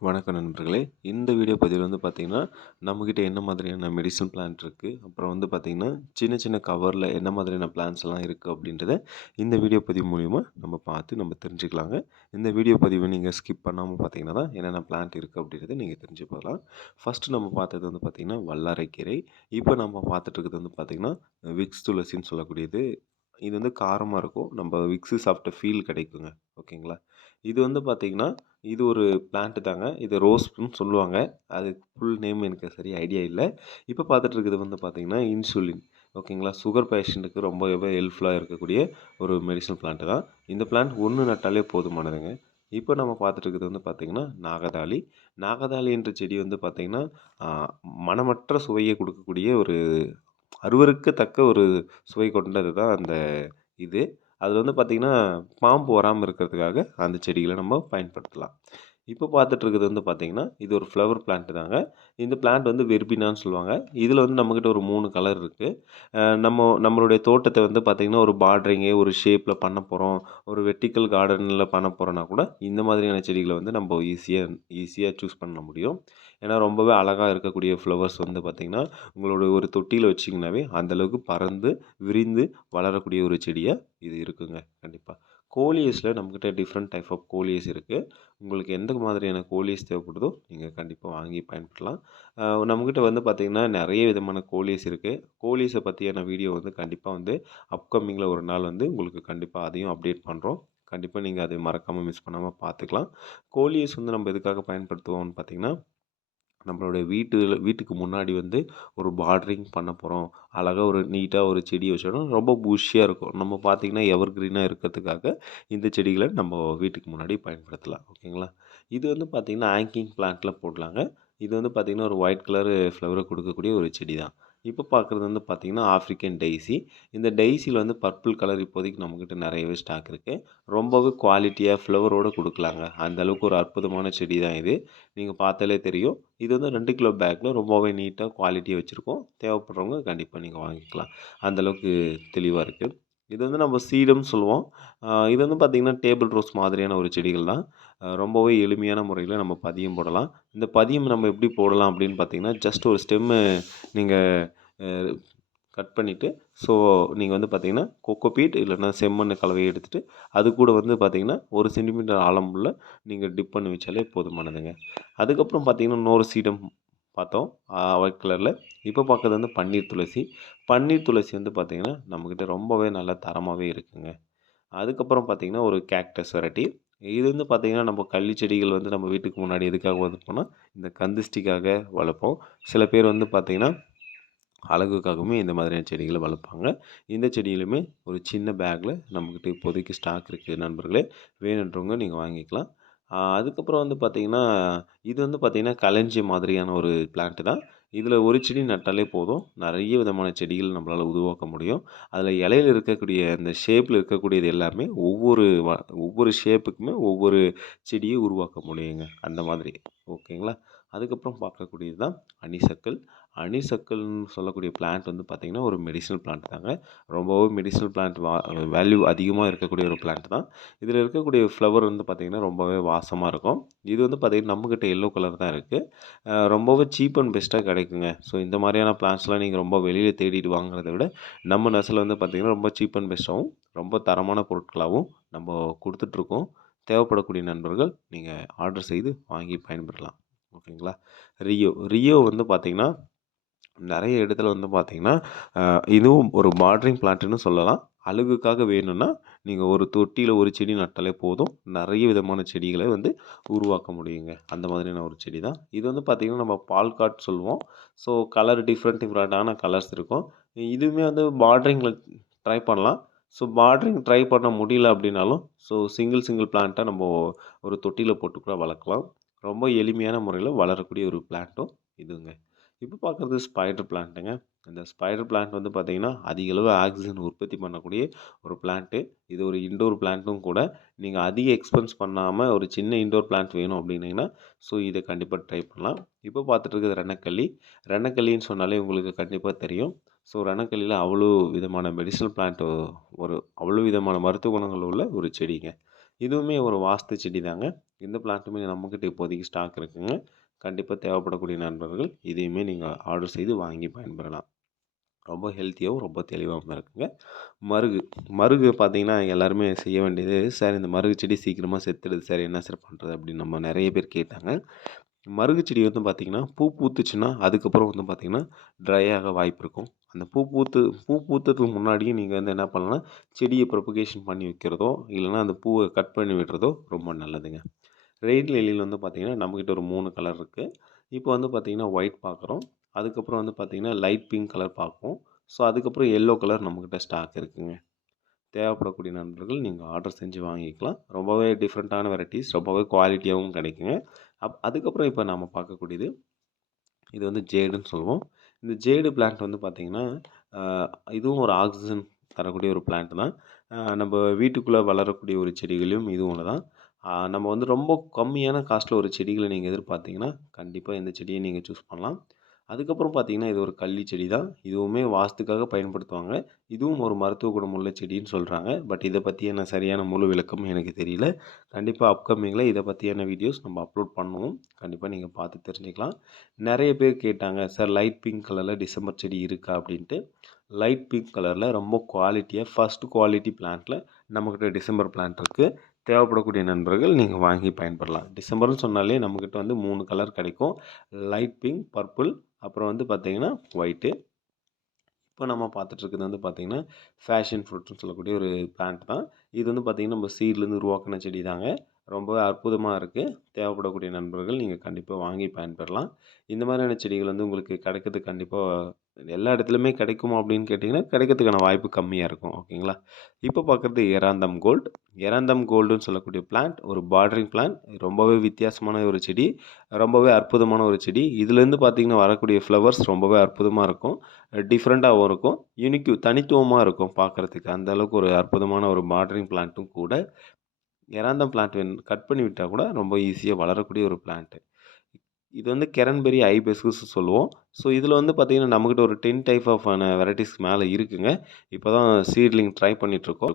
வணக்கம் நண்பர்களே. இந்த வீடியோ பதிவில் வந்து பார்த்தீங்கன்னா, நம்மகிட்ட என்ன மாதிரியான மெடிசினல் பிளான்ட் இருக்குது, அப்புறம் வந்து பார்த்தீங்கன்னா, சின்ன சின்ன கவரில் என்ன மாதிரியான பிளான்ட்ஸ்லாம் இருக்குது அப்படின்றத இந்த வீடியோ பதிவு மூலிமா நம்ம பார்த்து நம்ம தெரிஞ்சுக்கலாங்க. இந்த வீடியோ பதிவை நீங்கள் ஸ்கிப் பண்ணாமல் பார்த்தீங்கன்னா தான் என்னென்ன பிளான்ட் இருக்குது அப்படின்றத நீங்கள் தெரிஞ்சு போகலாம். ஃபஸ்ட்டு நம்ம பார்த்தது வந்து பார்த்திங்கன்னா வல்லாரைக்கீரை. இப்போ நம்ம பார்த்துட்டு இருக்கிறது வந்து பார்த்திங்கன்னா விக்ஸ் துளசின்னு சொல்லக்கூடியது. இது வந்து காரமாக இருக்கும். நம்ம விக்ஸு சாப்பிட்ட ஃபீல் கிடைக்குங்க. ஓகேங்களா. இது வந்து பார்த்திங்கன்னா இது ஒரு பிளான்ட்டு தாங்க. இது ரோஸ்ன்னு சொல்லுவாங்க. அது ஃபுல் நேம் எனக்கு சரியா ஐடியா இல்ல. இப்போ பார்த்துட்டு இருக்கிறது வந்து பார்த்தீங்கன்னா, இன்சுலின். ஓகேங்களா. சுகர் பேஷண்ட்டுக்கு ரொம்பவே ஹெல்ப்ஃபுல்லா இருக்கக்கூடிய ஒரு மெடிசினல் பிளான்ட் தான். இந்த பிளான்ட் ஒண்ணு நட்டாலே போதுமானதுங்க. இப்போ நம்ம பார்த்துட்டு இருக்கிறது வந்து பார்த்தீங்கன்னா, நாகதாளி. நாகதாளி என்ற செடி வந்து பார்த்தீங்கன்னா, அ மணமற்ற சுவையை கொடுக்கக்கூடிய ஒரு அருவருக்கத்தக்க ஒரு சுவை கொண்டது தான் அந்த இது. அதில வந்து பார்த்தீங்கன்னா, பாம்பு வராம இருக்கிறதுக்காக அந்த செடிகள நம்ம பயன்படுத்தலாம். இப்போ பார்த்துட்டு இருக்கிறது வந்து பார்த்தீங்கன்னா, இது ஒரு ஃப்ளவர் பிளான்ட் தாங்க. இந்த பிளான்ட் வந்து வெர்பினான்னு சொல்லுவாங்க. இதில வந்து நம்மகிட்ட ஒரு 3 கலர் இருக்கு. நம்மளுடைய தோட்டத்த வந்து பார்த்தீங்கன்னா, ஒரு பார்டரிங்கு, ஒரு ஷேப்ல பண்ண போறோம். ஒரு வெர்டிக்கல் கார்டன்ல பண்ண போறோம்னா கூட, இந்த மாதிரியான செடிகள வந்து நம்ம ஈஸியா சூஸ் பண்ண முடியும். ஏன்னா, ரொம்பவே அழகா இருக்கக்கூடிய ஃப்ளவர்ஸ் வந்து பார்த்தீங்கன்னா, உங்களோட ஒரு தொட்டியில வச்சீங்கன்னாவே, அந்த அளவுக்கு பறந்து, விரிந்து வளரக்கூடிய ஒரு செடியா இது இருக்குங்க. கண்டிப்பா. கோலியஸ்ல நம்மகிட்ட டிஃப்ரெண்ட் டைப் ஆஃப் கோலியஸ் இருக்கு. உங்களுக்கு எந்த மாதிரியான கோலியஸ் தேவைப்படுதோ, நீங்க கண்டிப்பா வாங்கி பயன்படுத்தலாம். நம்மகிட்ட வந்து பார்த்தீங்கன்னா, நெறைய விதமான கோலியஸ் இருக்கு. கோலியஸ பத்தியான வீடியோ வந்து கண்டிப்பா வந்து அப்கமிங்ல ஒரு நாள் வந்து உங்களுக்கு கண்டிப்பா அதையும் அப்டேட் பண்றோம். கண்டிப்பா நீங்க அத மறக்காம மிஸ் பண்ணாம பார்த்துக்கலாம். கோலியஸ் வந்து நம்ம எதுக்காக பயன்படுத்துவோம்னு பார்த்தீங்கன்னா, நம்மளுடைய வீட்டுக்கு முன்னாடி வந்து ஒரு பார்டரிங் பண்ண போறோம். அழகா ஒரு நீட்டா ஒரு செடி வச்சோம்னா, ரொம்ப புஷ்ஷியா இருக்கும். நம்ம பார்த்தீங்கன்னா, எவர் கிரீனா இருக்கிறதுக்காக இந்த செடிகள நம்ம வீட்டுக்கு முன்னாடி பயன்படுத்தலாம். ஓகேங்களா. இது வந்து பார்த்தீங்கன்னா, ஹேங்கிங் பிளான்ட்ல போடலாங்க. இது வந்து பார்த்தீங்கன்னா, ஒரு ஒயிட் கலர் ஃப்ளவர கொடுக்கக்கூடிய ஒரு செடி தான். இப்போ பார்க்குறது வந்து பார்த்தீங்கன்னா, ஆஃப்ரிக்கன் டெய்சி. இந்த டெய்சில வந்து பர்பிள் கலர் இப்போதைக்கு நம்மகிட்ட நெறையவே ஸ்டாக் இருக்கு. ரொம்பவே குவாலிட்டியா ஃப்ளவரோட குடுக்கலாங்க. அந்த அளவுக்கு ஒரு அற்புதமான செடி தான் இது. நீங்க பார்த்தாலே தெரியும். இது வந்து 2 கிலோ பேக்ல ரொம்பவே நீட்டா குவாலிட்டியா வச்சிருக்கோம். தேவைப்படுறவங்க கண்டிப்பா நீங்க வாங்கிக்கலாம். அந்த அளவுக்கு தெளிவா இருக்கு. இது வந்து நம்ம சீடம்னு சொல்லுவோம். இது வந்து பார்த்தீங்கன்னா, டேபிள் ரோஸ் மாதிரியான ஒரு செடிகள் தான். ரொம்பவே எளிமையான முறையில நம்ம பதியம் போடலாம். இந்த பதியம் நம்ம எப்படி போடலாம் அப்படின்னு பார்த்தீங்கன்னா, ஜஸ்ட் ஒரு ஸ்டெம்மு நீங்க அ கட் பண்ணிட்டு, ஸோ நீங்க வந்து பார்த்தீங்கன்னா, கோகோபீட் இல்லன்னா செம்மண் கலவைய எடுத்துட்டு, அது கூட வந்து பார்த்தீங்கன்னா, 1 சென்டிமீட்டர் ஆழமுள்ள நீங்க டிப் பண்ணி வச்சாலே போதுமானதுங்க. அதுக்கப்புறம் பார்த்தீங்கன்னா, இன்னொரு சீடம் பார்த்தோம். ஒயிட் கலர்ல. இப்போ பார்க்கறது வந்து பன்னீர் துளசி. பன்னீர் துளசி வந்து பார்த்தீங்கன்னா, நம்மகிட்ட ரொம்பவே நல்ல தரமாவே இருக்குங்க. அதுக்கப்புறம் பார்த்தீங்கன்னா, ஒரு கேக்டஸ் வெரைட்டி. இது வந்து பார்த்தீங்கன்னா, நம்ம கள்ளி செடிகள் வந்து நம்ம வீட்டுக்கு முன்னாடி எதுக்காக வளர்ப்போம்னா, இந்த கந்திஷ்டிக்காக வளர்ப்போம். சில பேர் வந்து பார்த்தீங்கன்னா, அழகுக்காகவுமே இந்த மாதிரியான செடிகள வளர்ப்பாங்க. இந்த செடியிலுமே ஒரு சின்ன பேக்ல நம்மகிட்ட இப்போதைக்கு ஸ்டாக் இருக்கு நண்பர்களே. வேணுன்றவங்க நீங்க வாங்கிக்கலாம். அதுக்கப்புறம் வந்து பார்த்தீங்கன்னா, இது வந்து பார்த்தீங்கன்னா, களஞ்சியம் மாதிரியான ஒரு பிளான்ட் தான். இதில ஒரு செடி நட்டாலே போதும். நெறைய விதமான செடிகள் நம்மளால உருவாக்க முடியும். அதில இலையில இருக்கக்கூடிய அந்த ஷேப்ல இருக்கக்கூடியது எல்லாமே ஒவ்வொரு ஷேப்புக்குமே ஒவ்வொரு செடிய உருவாக்க முடியுங்க. அந்த மாதிரி. ஓகேங்களா. அதுக்கப்புறம் பார்க்கக்கூடியது தான் அனிசக்கல். அனிசக்கல்ன்னு சொல்லக்கூடிய பிளான்ட் வந்து பார்த்தீங்கன்னா, ஒரு மெடிசினல் பிளான்ட் தாங்க. ரொம்பவே மெடிசினல் பிளான்ட் வேல்யூ அதிகமா இருக்கக்கூடிய ஒரு பிளான்ட் தான். இதில இருக்கக்கூடிய ஃப்ளவர் வந்து பார்த்தீங்கன்னா, ரொம்பவே வாசமா இருக்கும். இது வந்து பார்த்தீங்கன்னா, நம்மகிட்ட எல்லோ கலர் தான் இருக்கு. ரொம்பவே சீப் அண்ட் பெஸ்ட்டா கிடைக்குங்க. ஸோ இந்த மாரியான பிளான்ட்ஸ்லாம் நீங்க ரொம்ப வெளியில தேடிட்டு வாங்குறத விட, நம்ம நர்சரில வந்து பார்த்தீங்கன்னா, ரொம்ப சீப் அண்ட் பெஸ்ட்டாவும், ரொம்ப தரமான பொருட்களாவும் நம்ம குடுத்துட்ருக்கோம். தேவைப்படக்கூடிய நண்பர்கள் நீங்க ஆர்டர் செய்து வாங்கி பயன்பெறலாம். ஓகேங்களா. ரியோ வந்து பார்த்தீங்கன்னா நெறைய இடத்துல வந்து பார்த்தீங்கன்னா, அ இதுவும் ஒரு பார்டரிங் பிளான்ட்டுன்னு சொல்லலாம். அழகுக்காக வேணும்னா, நீங்க ஒரு தொட்டியில ஒரு செடி நட்டாலே போதும். நெறைய விதமான செடிகள வந்து உருவாக்க முடியுங்க. அந்த மாதிரியான ஒரு செடி தான். இது வந்து பார்த்தீங்கன்னா, நம்ம பால்காட் சொல்லுவோம். ஸோ கலர் டிஃப்ரெண்ட்டான கலர்ஸ் இருக்கும். இதுவுமே வந்து பார்டரிங்கில ட்ரை பண்ணலாம். ஸோ பார்டரிங் ட்ரை பண்ண முடியல அப்படின்னாலும், ஸோ சிங்கிள் பிளான்ட்டா நம்ம ஒரு தொட்டியில போட்டு கூட வளர்க்கலாம். ரொம்ப எளிமையான முறையில வளரக்கூடிய ஒரு பிளான்ட்டும் இதுங்க. இப்போ பார்க்குறது ஸ்பைடர் பிளான்ட்டுங்க. இந்த ஸ்பைடர் பிளான்ட் வந்து பார்த்தீங்கன்னா, அதிக அளவு ஆக்ஸிஜன் உற்பத்தி பண்ணக்கூடிய ஒரு பிளான்ட்டு. இது ஒரு இன்டோர் பிளான்ட்டும் கூட. நீங்க அதிக எக்ஸ்பென்ஸ் பண்ணாம ஒரு சின்ன இன்டோர் பிளான்ட் வேணும் அப்படின்னீங்கன்னா, ஸோ இத கண்டிப்பா ட்ரை பண்ணலாம். இப்போ பார்த்துட்டு இருக்கிறது ரணக்கல்லி. ரணக்கல்லின்னு சொன்னாலே உங்களுக்கு கண்டிப்பா தெரியும். ஸோ ரணக்கல்லியில அவ்வளோ விதமான மெடிசினல் பிளான்ட் அவ்வளோ விதமான மருத்துவ குணங்கள் உள்ள ஒரு செடிங்க. இதுவுமே ஒரு வாஸ்து செடி தாங்க. இந்த பிளான்ட்டுமே நம்மக்கிட்ட இப்போதைக்கு ஸ்டாக் இருக்குங்க. கண்டிப்பாக தேவைப்படக்கூடிய நண்பர்கள் இதையுமே நீங்கள் ஆர்டர் செய்து வாங்கி பயன்பெறலாம். ரொம்ப ஹெல்த்தியாகவும் ரொம்ப தெளிவாகவும் இருக்குங்க. மருகு மருகு பார்த்தீங்கன்னா எல்லாருமே செய்ய வேண்டியது, சார் இந்த மருகு செடி சீக்கிரமாக செத்துடுது சார், என்ன சார் பண்ணுறது அப்படின்னு நம்ம நிறைய பேர் கேட்டாங்க. மருகு செடி வந்து பார்த்திங்கன்னா பூ பூத்துச்சுன்னா அதுக்கப்புறம் வந்து பார்த்திங்கன்னா ட்ரை ஆக வாய்ப்பு இருக்கும். அந்த பூ பூத்ததுக்கு முன்னாடியும் நீங்கள் வந்து என்ன பண்ணலாம், செடியை ப்ரொபகேஷன் பண்ணி வைக்கிறதோ இல்லைனா அந்த பூவை கட் பண்ணி விடுறதோ ரொம்ப நல்லதுங்க. ரெயின் லில்லியில் வந்து பார்த்திங்கன்னா நம்மக்கிட்ட ஒரு 3 கலர் இருக்குது. இப்போ வந்து பார்த்திங்கன்னா ஒயிட் பார்க்குறோம். அதுக்கப்புறம் வந்து பார்த்திங்கன்னா லைட் பிங்க் கலர் பார்ப்போம். ஸோ அதுக்கப்புறம் எல்லோ கலர் நம்மக்கிட்ட ஸ்டாக் இருக்குங்க. தேவைப்படக்கூடிய நண்பர்கள் நீங்கள் ஆர்டர் செஞ்சு வாங்கிக்கலாம். ரொம்பவே டிஃப்ரெண்ட்டான வெரைட்டிஸ், ரொம்பவே குவாலிட்டியாகவும் கிடைக்குங்க. அதுக்கப்புறம் இப்போ நம்ம பார்க்கக்கூடியது, இது வந்து ஜேடுன்னு சொல்லுவோம். இந்த ஜேடு பிளான்ட் வந்து பார்த்திங்கன்னா இதுவும் ஒரு ஆக்சிஜன் தரக்கூடிய ஒரு பிளான்ட் தான். நம்ம வீட்டுக்குள்ளே வளரக்கூடிய ஒரு செடிகளையும் இது ஒன்று தான். நம்ம வந்து ரொம்ப கம்மியான காஸ்ட்டில் ஒரு செடிகளை நீங்கள் எதிர்பார்த்தீங்கன்னா கண்டிப்பாக இந்த செடியை நீங்கள் சூஸ் பண்ணலாம். அதுக்கப்புறம் பார்த்தீங்கன்னா இது ஒரு கள்ளி செடி தான். இதுவுமே வாஸ்துக்காக பயன்படுத்துவாங்க. இதுவும் ஒரு மருத்துவ குணமுள்ள செடின்னு சொல்கிறாங்க. பட் இதை பற்றியான சரியான முழு விளக்கம் எனக்கு தெரியல. கண்டிப்பாக அப்கமிங்கில் இதை பற்றியான வீடியோஸ் நம்ம அப்லோட் பண்ணுவோம். கண்டிப்பாக நீங்கள் பார்த்து தெரிஞ்சுக்கலாம். நிறைய பேர் கேட்டாங்க, சார் லைட் பிங்க் கலரில் டிசம்பர் செடி இருக்கா அப்படின்ட்டு. லைட் பிங்க் கலரில் ரொம்ப குவாலிட்டியாக ஃபஸ்ட்டு குவாலிட்டி பிளான்ட்டில் நம்மக்கிட்ட டிசம்பர் பிளான்ட் இருக்குது. தேவைப்படக்கூடிய நண்பர்கள் நீங்கள் வாங்கி பயன்படலாம். டிசம்பர்னு சொன்னாலே நம்மக்கிட்ட வந்து 3 கலர் கிடைக்கும். லைட் பிங்க், பர்பிள், அப்புறம் வந்து பார்த்திங்கன்னா ஒயிட்டு. இப்போ நம்ம பார்த்துட்ருக்கிறது வந்து பார்த்திங்கன்னா ஃபேஷன் ஃப்ரூட்ஸ்னு சொல்லக்கூடிய ஒரு பிளான்ட் தான். இது வந்து பார்த்திங்கன்னா நம்ம சீட்லேருந்து உருவாக்கின செடி தாங்க. ரொம்பவே அற்புதமாக இருக்குது. தேவைப்படக்கூடிய நண்பர்கள் நீங்கள் கண்டிப்பாக வாங்கி பயன்பெறலாம். இந்த மாதிரியான செடிகள் வந்து உங்களுக்கு கிடைக்கிறது கண்டிப்பாக எல்லா இடத்துலையுமே கிடைக்குமா அப்படின்னு கேட்டிங்கன்னா கிடைக்கிறதுக்கான வாய்ப்பு கம்மியாக இருக்கும். ஓகேங்களா? இப்போ பார்க்குறது எராந்தம் கோல்டு. எராந்தம் கோல்டுன்னு சொல்லக்கூடிய பிளான்ட் ஒரு பார்டரிங் பிளான்ட். ரொம்பவே வித்தியாசமான ஒரு செடி, ரொம்பவே அற்புதமான ஒரு செடி. இதுலேருந்து பார்த்திங்கன்னா வரக்கூடிய ஃப்ளவர்ஸ் ரொம்பவே அற்புதமாக இருக்கும். டிஃப்ரெண்ட்டாகவும் இருக்கும். தனித்துவமாக இருக்கும் பார்க்குறதுக்கு. அந்த அளவுக்கு ஒரு அற்புதமான ஒரு பார்டரிங் பிளான்ட்டும் கூட. எராந்தம் பிளான்ட் கட் பண்ணி விட்டால் கூட ரொம்ப ஈஸியாக வளரக்கூடிய ஒரு பிளான்ட்டு. இது வந்து கெரன்பெரி ஐபெஸ்கஸ் சொல்லுவோம். ஸோ இதில் வந்து பார்த்திங்கன்னா நம்மக்கிட்ட ஒரு 10 டைப் ஆஃப் வெரைட்டிஸ்க்கு மேலே இருக்குங்க. இப்போ தான் சீட்லிங் ட்ரை பண்ணிகிட்ருக்கோம்.